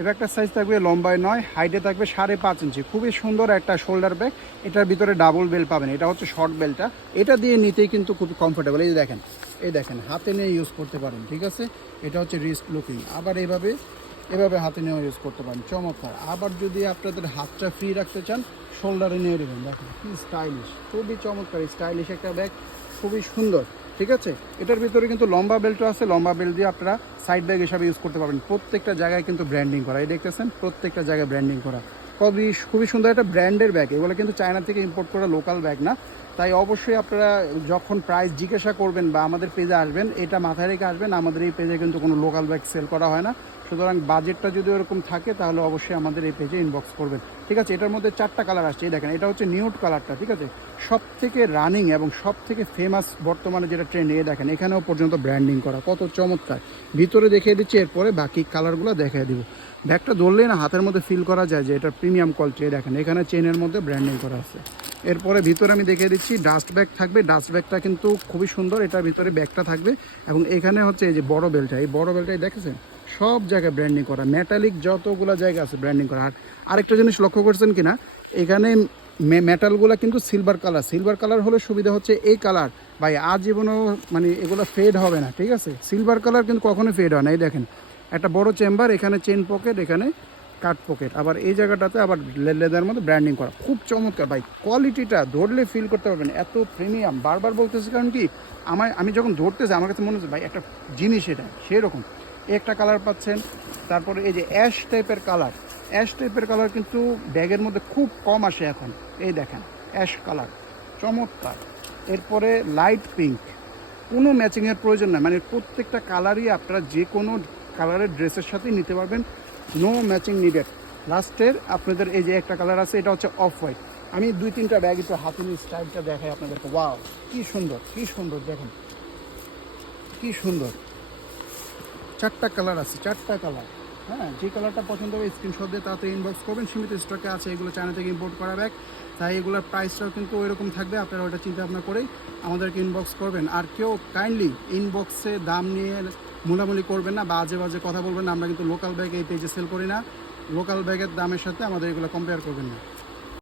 এই ব্যাগটার সাইজ থাকবে লম্বায় 9, হাইটে থাকবে 5.5 ইঞ্চি। খুবই সুন্দর একটা শোল্ডার ব্যাগ। এটার ভিতরে ডাবল বেল্ট পাবেন, এটা হচ্ছে শর্ট বেল্টটা। এটা দিয়ে নিতেই কিন্তু খুব কমফোর্টেবল। এই দেখেন হাতে নিয়ে ইউজ করতে পারেন, ঠিক আছে। এটা হচ্ছে রিস্ট লুকিং, আবার এভাবে হাতে নিয়ে ইউজ করতে পারেন, চমৎকার। আবার যদি আপনাদের হাতটা ফ্রি রাখতে চান, শোল্ডারে নিয়ে নেবেন। দেখেন কি স্টাইলিশ, খুবই চমৎকার স্টাইলিশ একটা ব্যাগ, খুবই সুন্দর, ঠিক আছে। এটার ভিতরে কিন্তু লম্বা বেল্টও আছে, লম্বা বেল্ট দিয়ে আপনারা সাইড ব্যাগ হিসাবে ইউজ করতে পারবেন। প্রত্যেকটা জায়গায় কিন্তু ব্র্যান্ডিং করা, এই দেখতেছেন প্রত্যেকটা জায়গায় ব্র্যান্ডিং করা। খুবই সুন্দর একটা ব্র্যান্ডের ব্যাগ। এগুলো কিন্তু চায়না থেকে ইম্পোর্ট করা লোকাল ব্যাগ না। তাই অবশ্যই আপনারা যখন প্রাইস জিজ্ঞাসা করবেন বা আমাদের পেজে আসবেন, এটা মাথায় রেখে আসবেন, আমাদের এই পেজে কিন্তু কোনো লোকাল ব্যাগ সেল করা হয় না। সুতরাং বাজেটটা যদি ওরকম থাকে তাহলে অবশ্যই আমাদের এই পেজে ইনবক্স করবেন, ঠিক আছে। এটার মধ্যে 4টা কালার আসছে, এই দেখেন এটা হচ্ছে নিউড কালারটা, ঠিক আছে। সব থেকে রানিং এবং সব থেকে ফেমাস বর্তমানে যেটা ট্রেন্ড, এই দেখেন এখানেও পর্যন্ত ব্র্যান্ডিং করা, কত চমৎকার। ভিতরে দেখিয়ে দিচ্ছি, এরপরে বাকি কালারগুলো দেখিয়ে দিব। ব্যাগটা ধরলেই না হাতের মধ্যে ফিল করা যায় যে এটা প্রিমিয়াম কোয়ালিটি। দেখেন এখানে চেনের মধ্যে ব্র্যান্ডিং করা আছে। এরপরে ভিতরে আমি দেখিয়ে দিচ্ছি ডাস্ট ব্যাগ থাকবে। ডাস্ট ব্যাগটা কিন্তু খুবই সুন্দর, এটার ভিতরে ব্যাগটা থাকবে। এবং এখানে হচ্ছে এই যে বড় বেলটা, এই বড় বেলটাই দেখেছেন সব জায়গায় ব্র্যান্ডিং করা, মেটালিক যতগুলো জায়গা আছে ব্র্যান্ডিং করা। আর আরেকটা জিনিস লক্ষ্য করছেন কিনা, এখানে মেটালগুলো কিন্তু সিলভার কালার। সিলভার কালার হলে সুবিধা হচ্ছে এই কালার ভাই আজীবনও মানে এগুলো ফেড হবে না, ঠিক আছে। সিলভার কালার কিন্তু কখনোই ফেড হয় না। এই দেখেন একটা বড় চেম্বার, এখানে চেন পকেট, এখানে কাট পকেট, আবার এই জায়গাটাতে আবার লেদারের মধ্যে ব্র্যান্ডিং করা, খুব চমৎকার ভাই। কোয়ালিটিটা ধরলে ফিল করতে পারবেন, এত প্রিমিয়াম। বারবার বলতেছি কারণ কি, আমি যখন ধরতেছি আমার কাছে মনে হচ্ছে ভাই একটা জিনিস, এটা সেরকম একটা কালার পাচ্ছেন। তারপরে এই যে অ্যাশ টাইপের কালার কিন্তু ব্যাগের মধ্যে খুব কম আসে এখন। এই দেখেন অ্যাশ কালার, চমৎকার। এরপরে লাইট পিঙ্ক, কোনো ম্যাচিংয়ের প্রয়োজন না, মানে প্রত্যেকটা কালারই আপনারা যে কোনো কালারের ড্রেসের সাথেই নিতে পারবেন, নো ম্যাচিং নিডেড। লাস্টের আপনাদের এই যে একটা কালার আছে, এটা হচ্ছে অফ হোয়াইট। আমি 2-3টা ব্যাগ একটু হাতে নিয়ে স্টাইলটা দেখাই আপনাদেরকে। ওয়াও কি সুন্দর দেখেন কি সুন্দর। 4টা কালার আছে, 4টা কালার। হ্যাঁ, যে কালারটা পছন্দ হবে স্ক্রিনশট দিয়ে তাড়াতাড়ি ইনবক্স করবেন। সীমিত স্টকে আছে, এগুলো চায়না থেকে ইম্পোর্ট করা ব্যাগ, তাই এগুলোর প্রাইসটাও কিন্তু ওইরকম থাকবে। আপনারা ওটা চিন্তা ভাবনা করেই আমাদেরকে ইনবক্স করবেন। আর কেউ কাইন্ডলি ইনবক্সে দাম নিয়ে মুলামুলি করবেন না, বাজে কথা বলবেন না। আমরা কিন্তু লোকাল ব্যাগ এই পেজে সেল করি না, লোকাল ব্যাগের দামের সাথে আমাদের এগুলো কম্পেয়ার করবেন না।